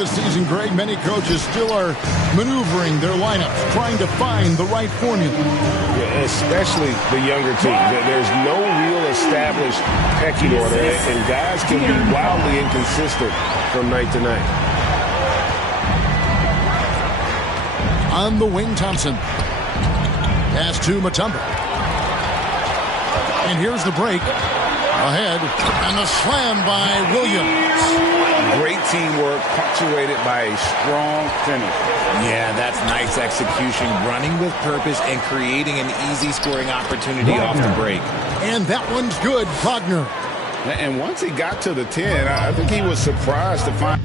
the season, Greg, many coaches still are maneuvering their lineups, trying to find the right formula. Yeah, especially the younger teams. There's no real established pecking order, and guys can be wildly inconsistent from night to night. On the wing, Thompson. Pass to Mutombo. And here's the break. Ahead, and the slam by Williams. Great teamwork, punctuated by a strong finish. Yeah, that's nice execution, running with purpose and creating an easy scoring opportunity off the break. And that one's good, Wagner. And once he got to the 10, I think he was surprised to find...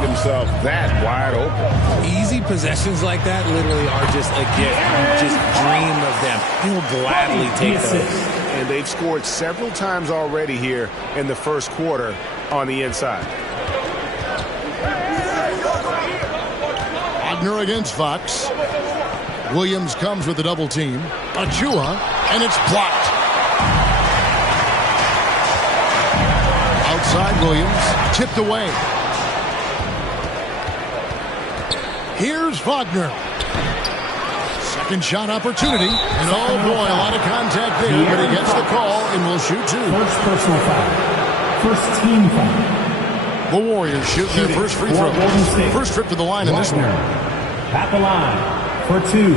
himself that wide open. Easy possessions like that literally are just a gift. Just dream of them. He'll gladly take those. And they've scored several times already here in the first quarter on the inside. Wagner against Fox. Williams comes with a double team. Achua, and it's blocked. Outside Williams, tipped away. Here's Wagner. Second shot opportunity. And oh boy, a lot of contact there, but he gets the call and will shoot two. First personal foul. First team foul. The Warriors shoot their first free throw. First trip to the line in this one. At the line for two.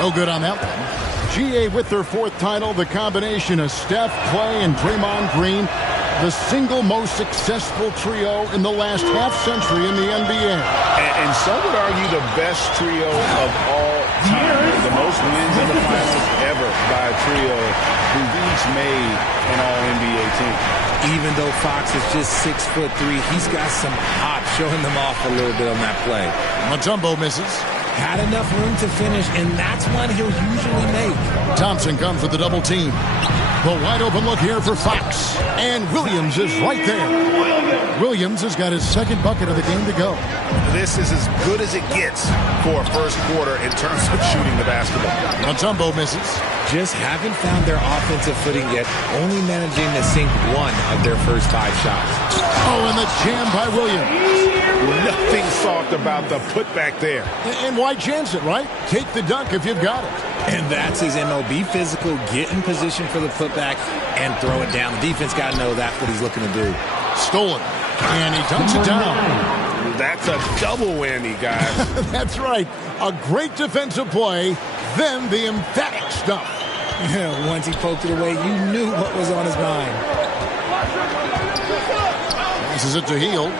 No good on that one. GA with their fourth title, the combination of Steph, Clay, and Draymond Green, the single most successful trio in the last half-century in the NBA. And some would argue the best trio of all time. The most wins in the finals ever by a trio who've each made an All-NBA team. Even though Fox is just 6'3", he's got some hop, showing them off a little bit on that play. Mutombo misses. Had enough room to finish, and that's one he'll usually make. Thompson comes with the double team. The wide open look here for Fox. And Williams is right there. Williams has got his second bucket of the game to go. This is as good as it gets for a first quarter in terms of shooting the basketball. Mutombo misses. Just haven't found their offensive footing yet, only managing to sink one of their first 5 shots. Oh, and the jam by Williams. Nothing soft about the putback there. And why chance it, right? Take the dunk if you've got it. And that's his MO. Be physical, get in position for the putback, and throw it down. The defense got to know that's what he's looking to do. Stolen. And he dunks it down. That's a double whammy, guys. That's right. A great defensive play, then the emphatic stuff. Yeah, once he poked it away, you knew what was on his mind. Passes it to Hield.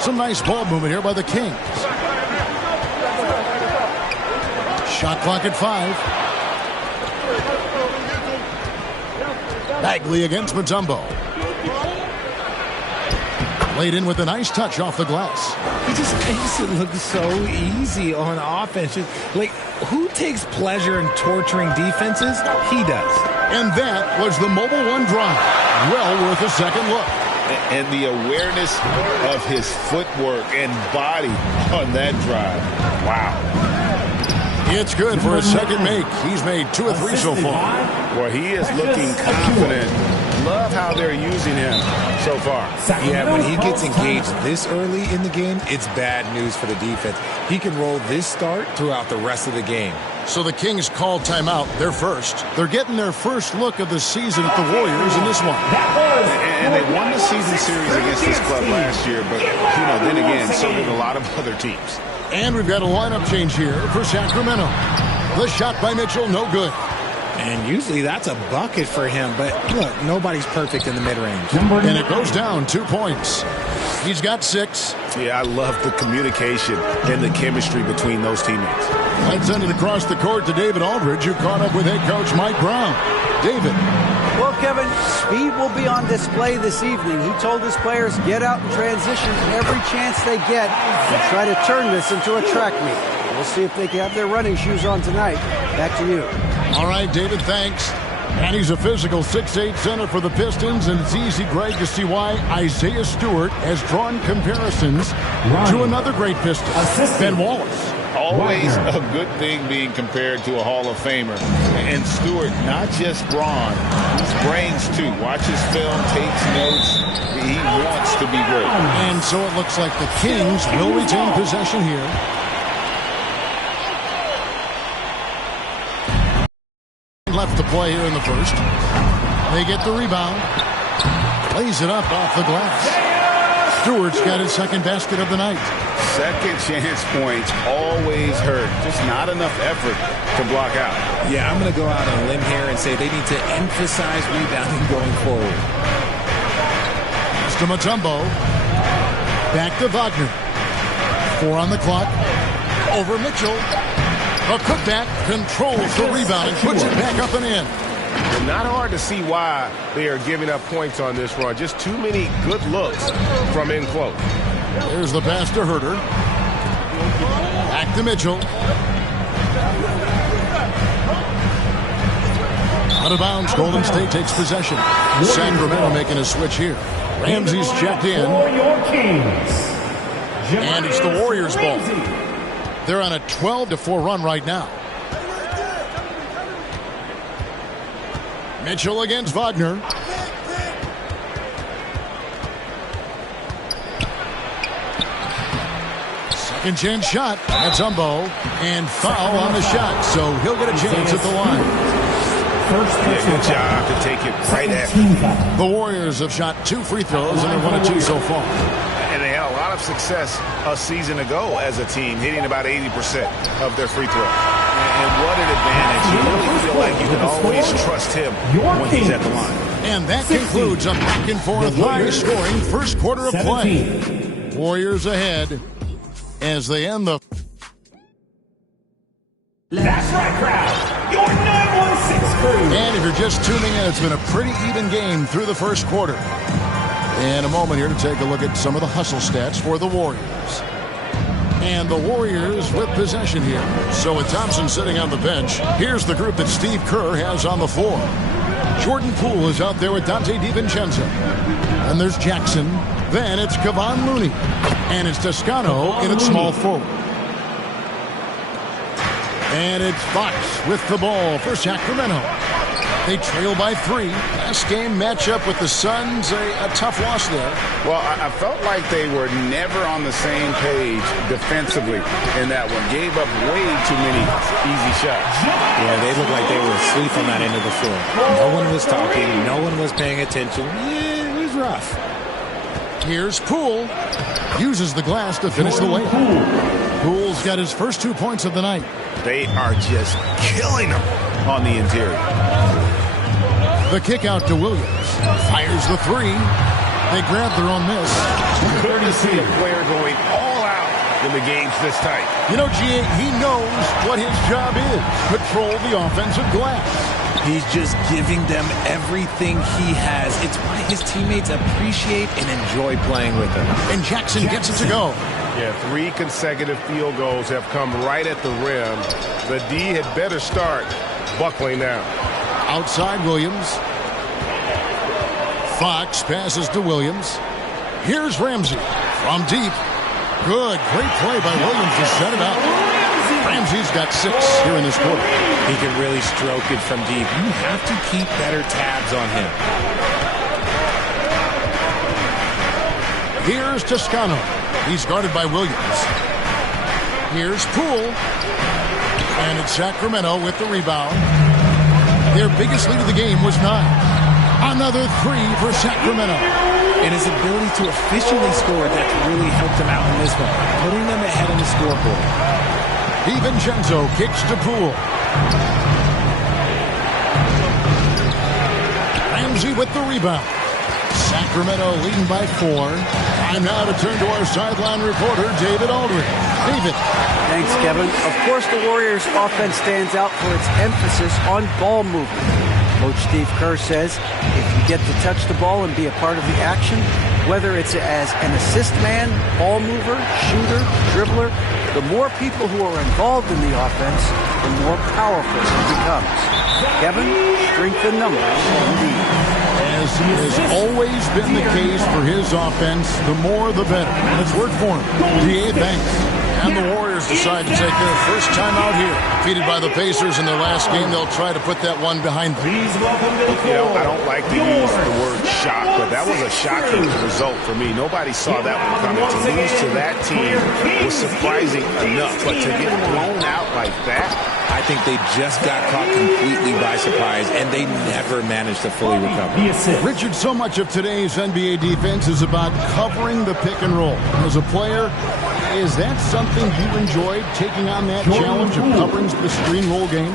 Some nice ball movement here by the Kings. Shot clock at 5. Bagley against Mutombo. Laid in with a nice touch off the glass. He just makes it look so easy on offense. Like, who takes pleasure in torturing defenses? He does. And that was the Mobile One drive. Well worth a second look. And the awareness of his footwork and body on that drive. Wow. It's good for a second make. He's made 2 or 3 so far. Well, he is looking confident. Love how they're using him so far. Yeah, when he gets engaged this early in the game, it's bad news for the defense. He can roll this start throughout the rest of the game. So the Kings call timeout. They're first. They're getting their first look of the season at the Warriors in this one. And they won the season series against this club last year, but, then again, so did a lot of other teams. And we've got a lineup change here for Sacramento. The shot by Mitchell, no good. And usually that's a bucket for him, but look, nobody's perfect in the mid-range. And it goes down 2 points. He's got 6. Yeah, I love the communication and the chemistry between those teammates. Let's send it across the court to David Aldridge, who caught up with head coach Mike Brown. David. Well, Kevin, speed will be on display this evening. He told his players, get out in transition every chance they get and try to turn this into a track meet. We'll see if they can have their running shoes on tonight. Back to you. All right, David, thanks. And he's a physical 6'8" center for the Pistons, and it's easy, Greg, to see why Isaiah Stewart has drawn comparisons to another great Piston, Ben Wallace. Always a good thing being compared to a Hall of Famer. And Stewart, not just brawn, he's brains too. Watch his film, takes notes. He wants to be great. And so it looks like the Kings will retain possession here. Left to play here in the first. They get the rebound. Lays it up off the glass. Stewart's got his second basket of the night. Second chance points always hurt. Just not enough effort to block out. Yeah, I'm going to go out on a limb here and say they need to emphasize rebounding going forward. To Mutombo. Back to Wagner. 4 on the clock. Over Mitchell. A cutback controls the rebound and puts it back up and in. Not hard to see why they are giving up points on this run. Just too many good looks from in close. There's the pass to Herter. Back to Mitchell. Out of bounds, Golden State takes possession. Sacramento making a switch here. Ramsey's checked in. And it's the Warriors' ball. They're on a 12-4 run right now. Mitchell against Wagner. Second chance shot. That's Mutombo. And foul on the shot. So he'll get a chance at the line. Good job to take it right at. The Warriors have shot 2 free throws, and they're 1 of 2 so far. And they had a lot of success a season ago as a team, hitting about 80% of their free throws. And what an advantage. You really feel like you can always trust him when he's at the line. And that concludes a back-and-forth high-scoring first quarter of play. Warriors ahead as they end the... That's right, crowd. Your 916 crew. And if you're just tuning in, it's been a pretty even game through the first quarter. And a moment here to take a look at some of the hustle stats for the Warriors. And the Warriors with possession here. So with Thompson sitting on the bench, here's the group that Steve Kerr has on the floor. Jordan Poole is out there with Dante DiVincenzo. And there's Jackson. Then it's Kevon Looney. And it's Toscano in its small forward. And it's Fox with the ball for Sacramento. They trail by 3. Last game matchup with the Suns, a tough loss there. Well, I felt like they were never on the same page defensively in that one. Gave up way too many easy shots. Yeah, they looked like they were asleep on that end of the floor. No one was talking. No one was paying attention. Yeah, it was rough. Here's Poole. Uses the glass to finish the layup. Poole's got his first 2 points of the night. They are just killing them on the interior. The kick out to Williams. Fires the 3. They grab their own miss. Good to see a player going all out in the games this tight. You know, G.A., he knows what his job is. Control the offensive glass. He's just giving them everything he has. It's why his teammates appreciate and enjoy playing with him. And Jackson gets it to go. Yeah, 3 consecutive field goals have come right at the rim. The D had better start buckling down. Outside Williams. Fox passes to Williams. Here's Ramsey from deep. Good, great play by Williams to set it up. Ramsey's got 6 here in this quarter. He can really stroke it from deep. You have to keep better tabs on him. Here's Toscano. He's guarded by Williams. Here's Poole. And it's Sacramento with the rebound. Their biggest lead of the game was 9. Another 3 for Sacramento. And his ability to efficiently score, that's really helped him out in this one, putting them ahead on the scoreboard. DiVincenzo kicks to Poole. Ramsey with the rebound. Sacramento leading by 4. Time now to turn to our sideline reporter, David Aldridge. David. Thanks, Kevin. Of course, the Warriors' offense stands out for its emphasis on ball movement. Coach Steve Kerr says if you get to touch the ball and be a part of the action, whether it's as an assist man, ball mover, shooter, dribbler, the more people who are involved in the offense, the more powerful it becomes. Kevin, strength in numbers, indeed. As has always been the case for his offense, the more the better. And it's worked for him. DA, thanks. And the Warriors decide to take their first time out here. Defeated by the Pacers in their last game, they'll try to put that one behind them. You know, I don't like to use the word shock, but that was a shocking result for me. Nobody saw that one coming. To lose to that team was surprising enough, but to get blown out like that, I think they just got caught completely by surprise, and they never managed to fully recover. Richard, so much of today's NBA defense is about covering the pick and roll. As a player, is that something you enjoyed, taking on that challenge of covering the screen roll game?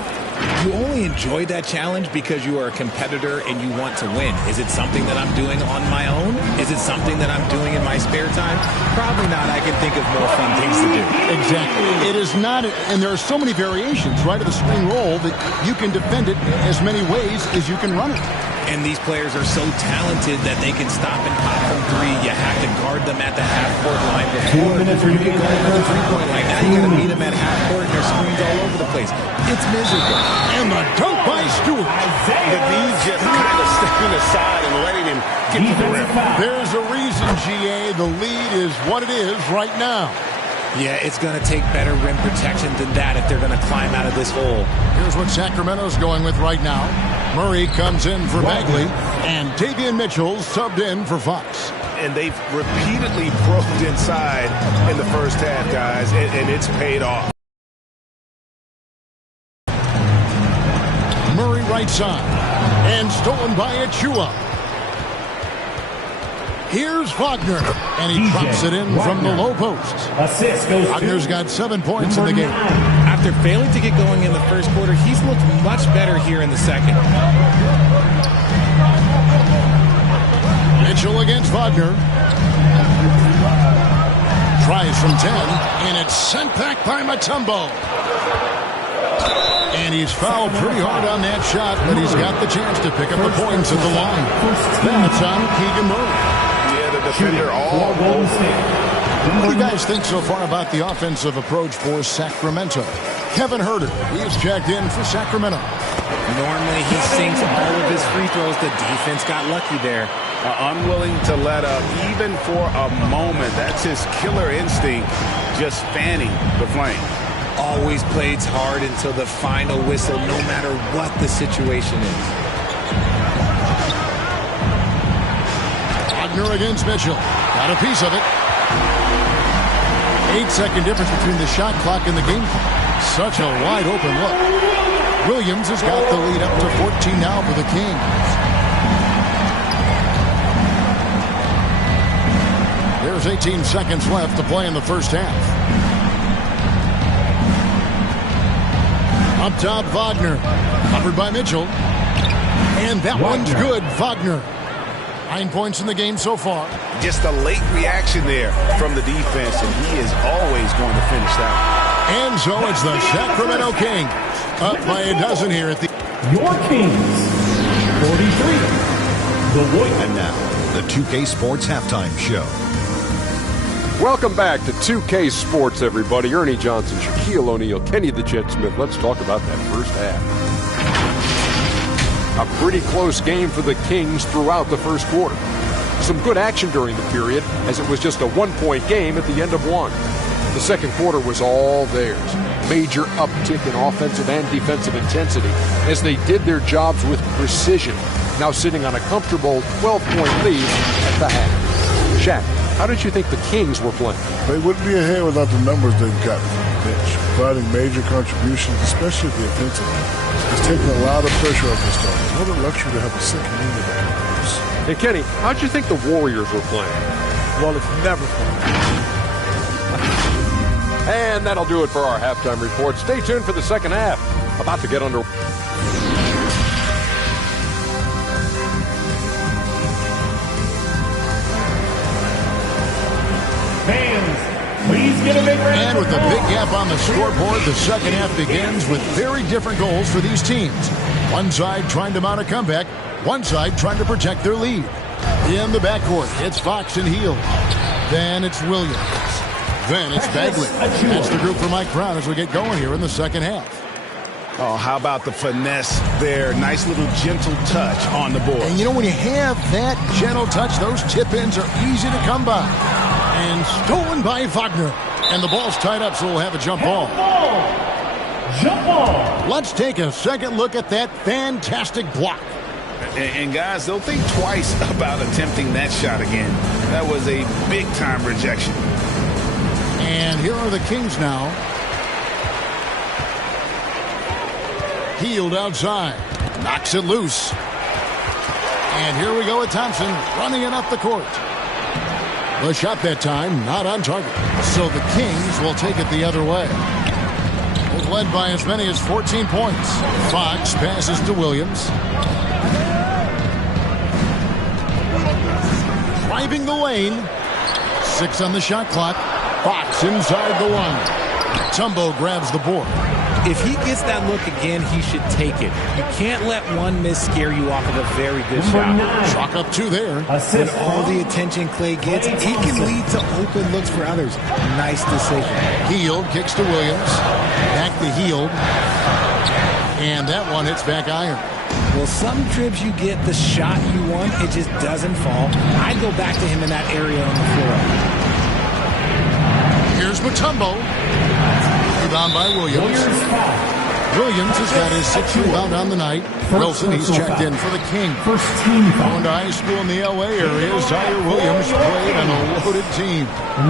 You only enjoy that challenge because you are a competitor and you want to win. Is it something that I'm doing on my own? Is it something that I'm doing in my spare time? Probably not. I can think of more fun things to do. Exactly. It is not, and there are so many variations, right, of the screen roll that you can defend it as many ways as you can run it. And these players are so talented that they can stop and pop from three. You have to guard them at the half-court line before you can guard them at the three-point line. Now you got to meet them at half-court, and there's screens all over the place. It's miserable. And the dunk by Stewart. the D just kind of stepping aside and letting him get to the rim. There's a reason, GA, the lead is what it is right now. Yeah, it's going to take better rim protection than that if they're going to climb out of this hole. Here's what Sacramento's going with right now. Murray comes in for Bagley, and Davion Mitchell subbed in for Fox. And they've repeatedly probed inside in the first half, guys, and it's paid off. Murray right side, and stolen by Achua. Here's Wagner, and he drops it in from the low post. Assist goes Wagner's got 7 points in the game. After failing to get going in the first quarter, he's looked much better here in the second. Mitchell against Wagner. Tries from 10, and it's sent back by Mutombo. And he's fouled pretty hard on that shot, but he's got the chance to pick up the points at the line. That's on Keegan Murray. Defender all over. What do you guys think so far about the offensive approach for Sacramento? Kevin Herter, he's checked in for Sacramento. Normally he sinks all of his free throws. The defense got lucky there. Unwilling to let up even for a moment. That's his killer instinct, just fanning the flame. Always plays hard until the final whistle, no matter what the situation is. Wagner against Mitchell. Got a piece of it. 8-second difference between the shot clock and the game clock. Such a wide open look. Williams has got the lead up to 14 now for the Kings. There's 18 seconds left to play in the first half. Up top, Wagner. Covered by Mitchell. And that one's good, Wagner. 9 points in the game so far. Just a late reaction there from the defense, and he is always going to finish that. And so it's the Sacramento Kings up by a dozen here at the... Your Kings, 43. The Warriors. And now, the 2K Sports Halftime Show. Welcome back to 2K Sports, everybody. Ernie Johnson, Shaquille O'Neal, Kenny the Jet Smith. Let's talk about that first half. A pretty close game for the Kings throughout the first quarter. Some good action during the period, as it was just a one-point game at the end of one. The second quarter was all theirs. Major uptick in offensive and defensive intensity as they did their jobs with precision, now sitting on a comfortable 12-point lead at the half. Shaq, how did you think the Kings were playing? They wouldn't be ahead without the numbers they've got from the bench, providing major contributions, especially defensively. It's taking a lot of pressure off the starters. What a luxury to have a second unit that can produce. Hey, Kenny, how'd you think the Warriors were playing? Well, it's never fun. And that'll do it for our halftime report. Stay tuned for the second half. About to get under. And with a big gap on the scoreboard, the second half begins with very different goals for these teams. One side trying to mount a comeback, one side trying to protect their lead. In the backcourt, it's Fox and Heel. Then it's Williams. Then it's Bagley. That's the group for Mike Brown as we get going here in the second half. Oh, how about the finesse there? Nice little gentle touch on the board. And you know, when you have that gentle touch, those tip-ins are easy to come by. And stolen by Wagner. And the ball's tied up, so we'll have a jump ball. Jump ball. Let's take a second look at that fantastic block. And guys, they'll think twice about attempting that shot again. That was a big-time rejection. And here are the Kings now. Healed outside. Knocks it loose. And here we go with Thompson running it up the court. The shot that time not on target. So the Kings will take it the other way. They've led by as many as 14 points. Fox passes to Williams. Driving the lane. 6 on the shot clock. Fox inside the line. Mutombo grabs the board. If he gets that look again, he should take it. You can't let one miss scare you off of a very good shot. Chalk up 2 there. When all the attention Clay gets, he can lead to open looks for others. Nice decision. Healed kicks to Williams. Back to Healed. And that one hits back iron. Well, some trips you get the shot you want, it just doesn't fall. I'd go back to him in that area on the floor. Here's Mutombo. Rebound by Williams. Williams has got his 6th rebound on the night. Wilson, he's checked in for the King. Going to high school in the L.A. area, Zaire Williams played on a loaded team.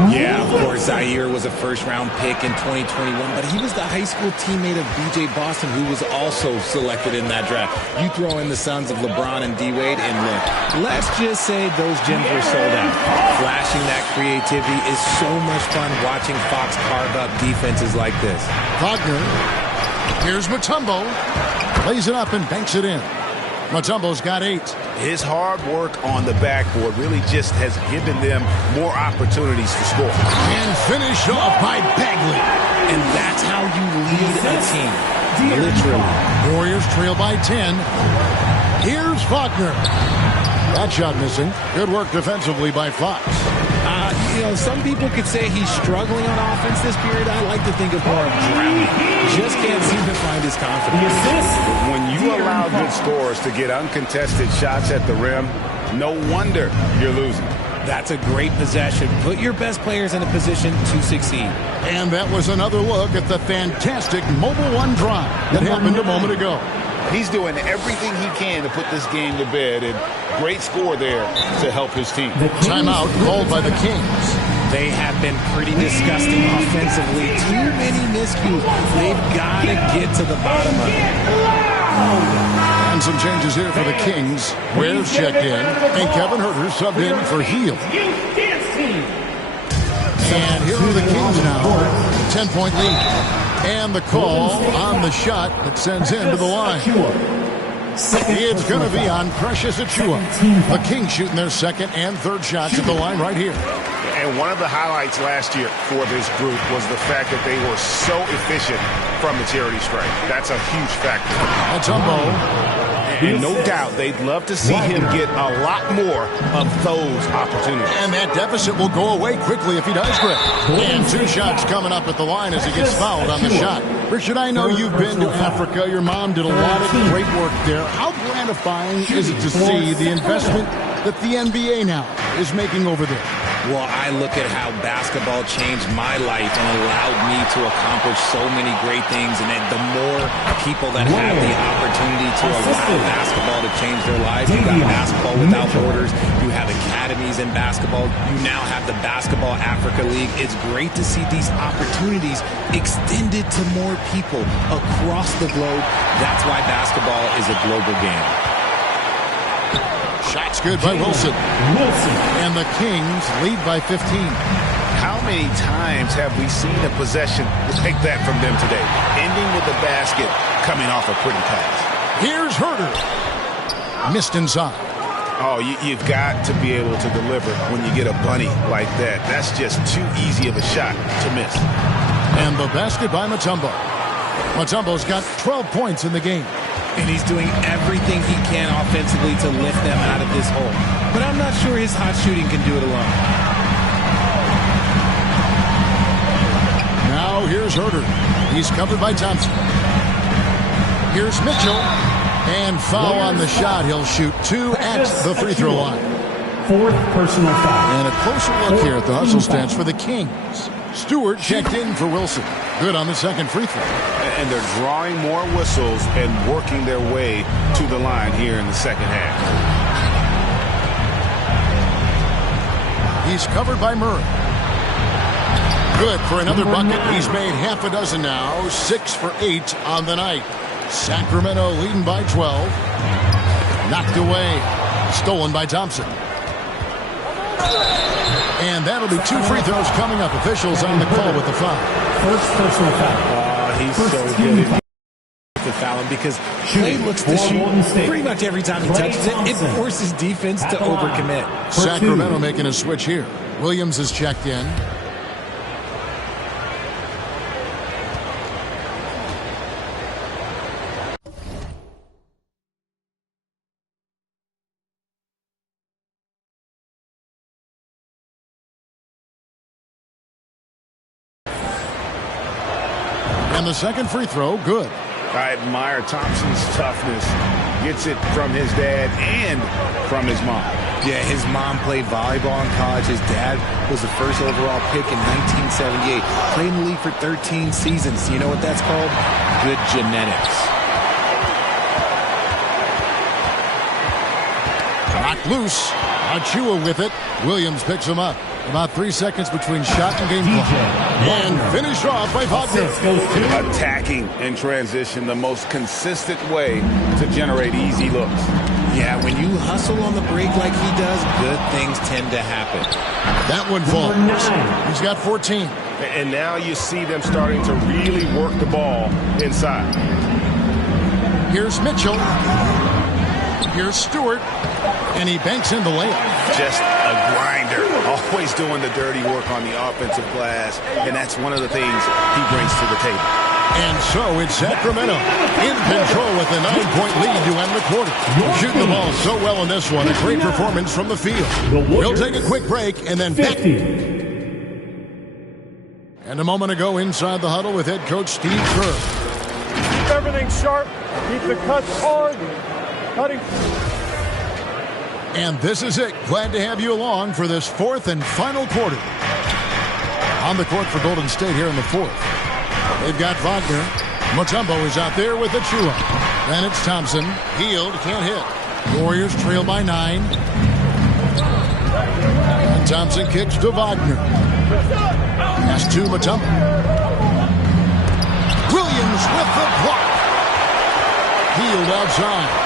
Yeah, of course, Zaire was a first-round pick in 2021, but he was the high school teammate of B.J. Boston, who was also selected in that draft. You throw in the sons of LeBron and D-Wade, and look, let's just say those gyms were sold out. Flashing that creativity is so much fun watching Fox carve up defenses like this. Wagner. Here's Mutombo. Plays it up and banks it in. Mutombo's got 8. His hard work on the backboard really just has given them more opportunities to score. And finished off by Bagley. And that's how you lead a team. Literally. Warriors trail by 10. Here's Wagner. That shot missing. Good work defensively by Fox. You know, some people could say he's struggling on offense this period. I like to think of more of drowning. Just can't seem to find his confidence. When you allow good scorers to get uncontested shots at the rim, no wonder you're losing. That's a great possession. Put your best players in a position to succeed. And that was another look at the fantastic Mobile One drive that happened a moment ago. He's doing everything he can to put this game to bed, and great score there to help his team. Timeout called by the Kings. They have been pretty disgusting offensively. Too many miscues. They've got to get to the bottom of it. And some changes here for the Kings. Ware's checked in, and Kevin Huerter subbed in for Heel. And here are the Kings now. 10-point lead. And the call on the shot that sends him to the line. It's going to be on Precious Achiuwa. The Kings shooting their second and third shots at the line right here. And one of the highlights last year for this group was the fact that they were so efficient from the charity stripe. That's a huge factor. Mutombo. And no doubt they'd love to see him get a lot more of those opportunities. And that deficit will go away quickly if he does grip. And 2 shots coming up at the line as he gets fouled on the shot. Richard, I know you've been to Africa. Your mom did a lot of great work there. How gratifying is it to see the investment that the NBA now is making over there? Well, I look at how basketball changed my life and allowed me to accomplish so many great things. And then the more people that have the opportunity to allow basketball to change their lives, you got Basketball Without Borders, you have academies in basketball, you now have the Basketball Africa League. It's great to see these opportunities extended to more people across the globe. That's why basketball is a global game. Shots good by Wilson. And the Kings lead by 15. How many times have we seen a possession like that from them today? Ending with a basket coming off a pretty pass. Here's Huerter. Missed inside. Oh, you've got to be able to deliver when you get a bunny like that. That's just too easy of a shot to miss. And the basket by Mutombo. Mutombo's got 12 points in the game. And he's doing everything he can offensively to lift them out of this hole. But I'm not sure his hot shooting can do it alone. Now here's Herter. He's covered by Thompson. Here's Mitchell. And foul on the shot. He'll shoot 2 at the free throw line. 4th personal foul. And a closer look here at the hustle stats for the Kings. Stewart checked in for Wilson. Good on the second free throw. And they're drawing more whistles and working their way to the line here in the second half. He's covered by Murray. Good for another bucket. He's made half a dozen now. 6 for 8 on the night. Sacramento leading by 12. Knocked away. Stolen by Thompson. And that'll be 2 free throws coming up. Officials on the call with the foul. 1st personal foul. He's so good at to foul him because he looks to shoot pretty much every time he touches it. It forces defense to overcommit. Sacramento making a switch here. Williams is checked in. And the second free throw, good. I admire Thompson's toughness. Gets it from his dad and from his mom. Yeah, his mom played volleyball in college. His dad was the first overall pick in 1978. Played in the league for 13 seasons. You know what that's called? Good genetics. Knocked loose. Achua with it. Williams picks him up. About 3 seconds between shot and game clock. And finished off by Wagner. Attacking in transition, the most consistent way to generate easy looks. Yeah, when you hustle on the break like he does, good things tend to happen. That one falls. He's got 14. And now you see them starting to really work the ball inside. Here's Mitchell. Here's Stewart. And he banks in the layup. Just a grinder. Always doing the dirty work on the offensive glass. And that's one of the things he brings to the table. And so it's Sacramento in control with a 9-point lead to end the quarter. Shooting the ball so well in this one. A great performance from the field. We'll take a quick break and then back. And a moment ago inside the huddle with head coach Steve Kerr. Keep everything sharp. Keep the cuts hard. Cutting. And this is it. Glad to have you along for this 4th and final quarter. On the court for Golden State here in the 4th. They've got Wagner. Mutombo is out there with Achua. Then it's Thompson. Healed, can't hit. Warriors trail by 9. And Thompson kicks to Wagner. Pass to Mutombo. Williams with the block. Healed outside.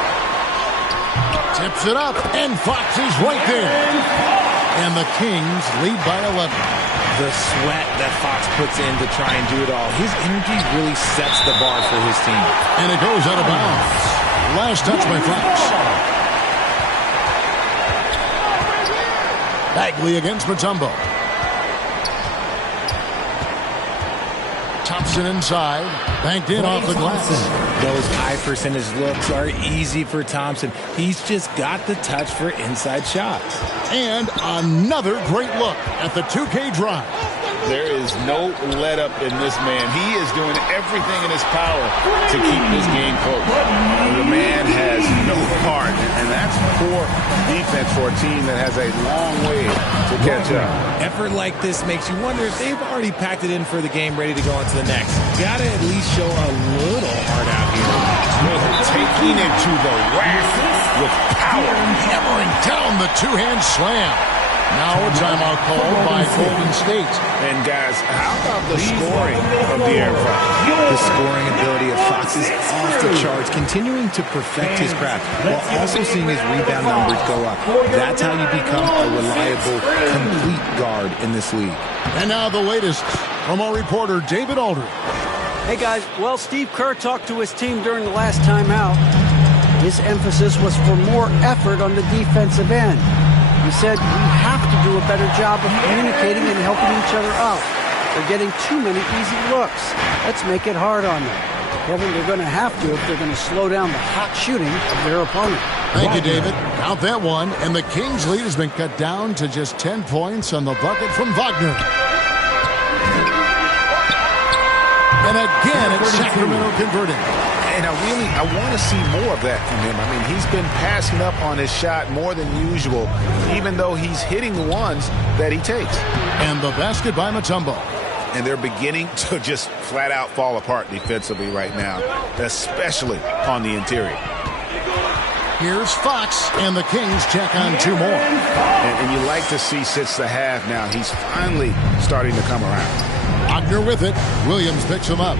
Tips it up, and Fox is right there. And the Kings lead by 11. The sweat that Fox puts in to try and do it all. His energy really sets the bar for his team. And it goes out of bounds. Last touch by Fox. Bagley against Mutombo. Thompson inside. Banked in off the glass. Those high percentage looks are easy for Thompson. He's just got the touch for inside shots. And another great look at the 2K drive. There is no let up in this man. He is doing everything in his power to keep this game close. The man has no heart, and that's poor defense for a team that has a long way to catch up. Effort like this makes you wonder if they've already packed it in for the game, ready to go on to the next. Gotta at least show a little heart out here. Taking it to the rack with power. Hammering down the two-hand slam. Now a timeout called by Golden State. And guys, how about the scoring of the Air Fox? The scoring ability of Fox is off the charts, continuing to perfect his craft while also seeing his rebound numbers go up. That's how you become a reliable, complete guard in this league. And now the latest from our reporter, David Aldridge. Hey guys, well, Steve Kerr talked to his team during the last timeout. His emphasis was for more effort on the defensive end. He said we have to do a better job of communicating and helping each other out. They're getting too many easy looks. Let's make it hard on them. Kevin, they're going to have to if they're going to slow down the hot shooting of their opponent. Thank you, David. Count that one. And the Kings' lead has been cut down to just 10 points on the bucket from Wagner. And again, it's Sacramento converting. And I want to see more of that from him. I mean, he's been passing up on his shot more than usual, even though he's hitting the ones that he takes. And the basket by Mutombo. And they're beginning to just flat out fall apart defensively right now, especially on the interior. Here's Fox, and the Kings check on 2 more. And you like to see since the half now, he's finally starting to come around. Wagner with it. Williams picks him up.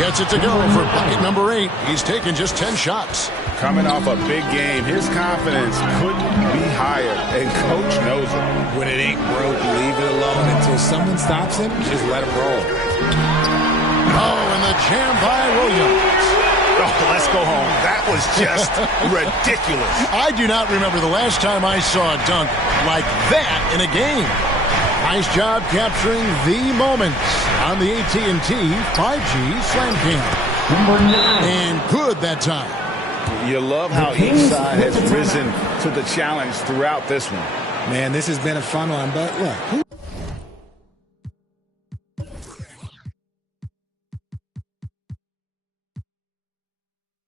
Gets it to go for bucket number 8. He's taken just 10 shots. Coming off a big game, his confidence couldn't be higher, and Coach knows it. When it ain't broke, leave it alone until someone stops him. Just let him roll. Oh, and the jam by Williams. Oh, let's go home. That was just ridiculous. I do not remember the last time I saw a dunk like that in a game. Nice job capturing the moments on the AT&T 5G Slam Cam. And good that time. You love how each side has risen to the challenge throughout this one. Man, this has been a fun one, but look.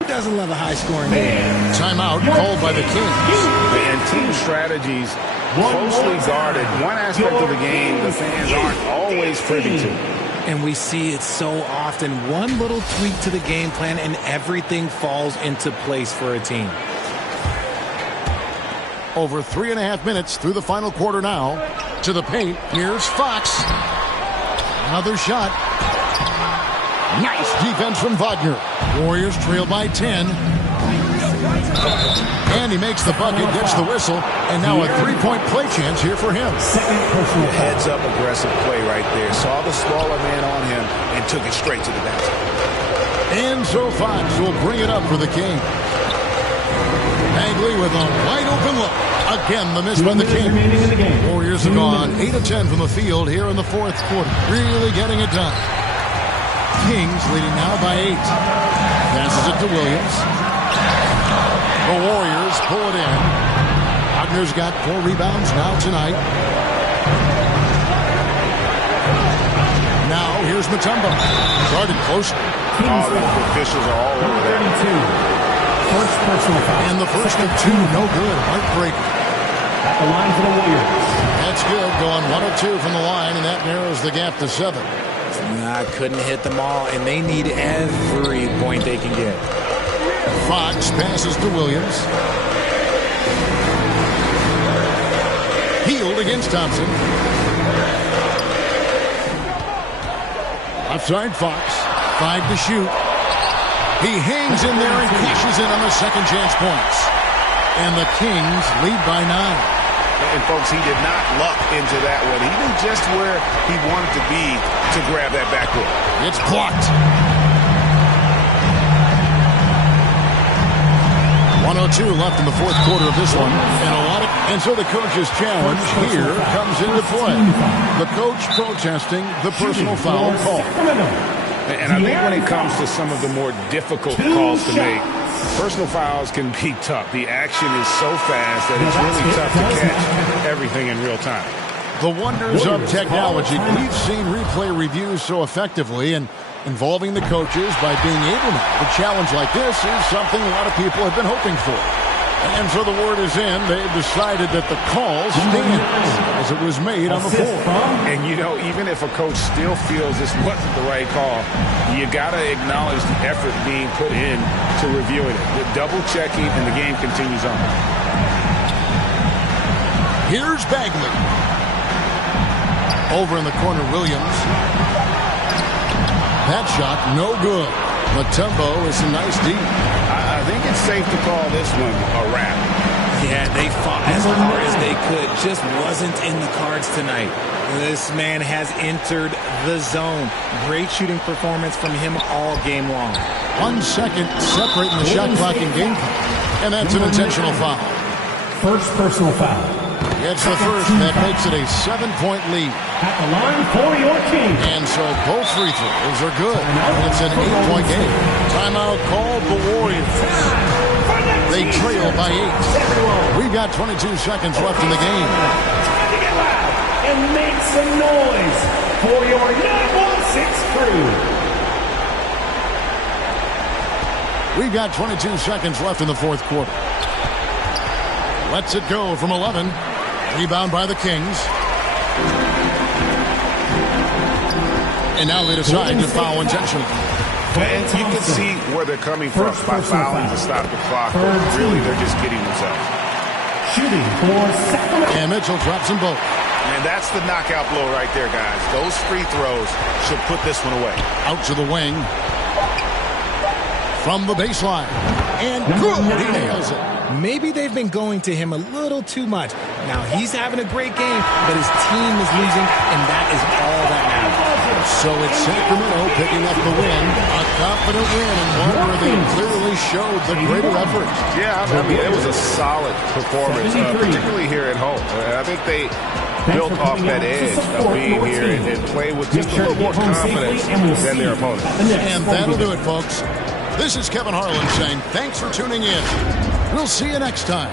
Who doesn't love a high-scoring game? Timeout called by the Kings. And team strategies closely guarded. One aspect of the game the fans aren't always privy to. And we see it so often. One little tweak to the game plan and everything falls into place for a team. Over 3.5 minutes through the final quarter now. To the paint. Here's Fox. Another shot. Nice defense from Wagner. Warriors trail by 10. And he makes the bucket, gets the whistle, and now a 3-point play chance here for him. Heads-up aggressive play right there. Saw the smaller man on him and took it straight to the basket. And so Fox will bring it up for the Kings. Bagley with a wide-open look. Again, the miss by the Kings. Warriors have gone 8 of 10 from the field here in the 4th quarter. Really getting it done. Kings leading now by 8. Passes it to Williams. The Warriors pull it in. Wagner's got 4 rebounds now tonight. Now here's Mutombo. Started close. Oh, the officials are all over that. First personal foul. And the first of 2, no good. Heartbreaker. At the line for the Warriors. That's good. Going 1 of 2 from the line, and that narrows the gap to 7. Nah, couldn't hit them all, and they need every point they can get. Fox passes to Williams. Healed against Thompson. Outside Fox. 5 to shoot. He hangs in there and cashes in on the second chance points. And the Kings lead by 9. And, folks, he did not luck into that one. He knew just where he wanted to be to grab that backboard. It's blocked. 1:02 left in the 4th quarter of this one. And so the coach's challenge here comes into play. The coach protesting the personal foul call. And I think when it comes to some of the more difficult calls to make, personal fouls can be tough. The action is so fast that it's really tough to catch everything in real time. The wonders of technology. We've seen replay reviews so effectively and involving the coaches by being able to. A challenge like this is something a lot of people have been hoping for. And so the word is in. They've decided that the call stands as it was made on the floor. And, you know, even if a coach still feels this wasn't the right call, you got to acknowledge the effort being put in to reviewing it. The double checking, and the game continues on. Here's Bagley. Over in the corner, Williams. That shot, no good. Mutombo is a nice deep. I think it's safe to call this one a wrap. Yeah, they fought as hard as they could. Just wasn't in the cards tonight. This man has entered the zone. Great shooting performance from him all game long. 1 second separating the shot clock and game clock. And that's an intentional foul. First personal foul. It's the first that makes it a 7-point lead. At the line for your team. And so both free throws are good. It's an 8-point game. Timeout called the Warriors. They trail by 8. We've got 22 seconds left in the game. Time to get loud and make some noise for your 916 crew. We've got 22 seconds left in the fourth quarter. Lets it go from 11. Rebound by the Kings. And now they decide to foul intentionally. And you can see where they're coming from by fouling to stop the clock. But really, they're just kidding themselves. Shooting for Sacramento. And Mitchell drops them both. And that's the knockout blow right there, guys. Those free throws should put this one away. Out to the wing. From the baseline. And good. He nails it. Maybe they've been going to him a little too much. Now, he's having a great game, but his team is losing, and that is all that matters. So it's Sacramento picking up the win. A confident win, and one where they clearly showed the greater effort. Yeah, I mean, it was a solid performance, particularly here at home. I think they built off that edge of being here and played with just a little more confidence than their opponent. And that'll do it, folks. This is Kevin Harlan saying thanks for tuning in. We'll see you next time.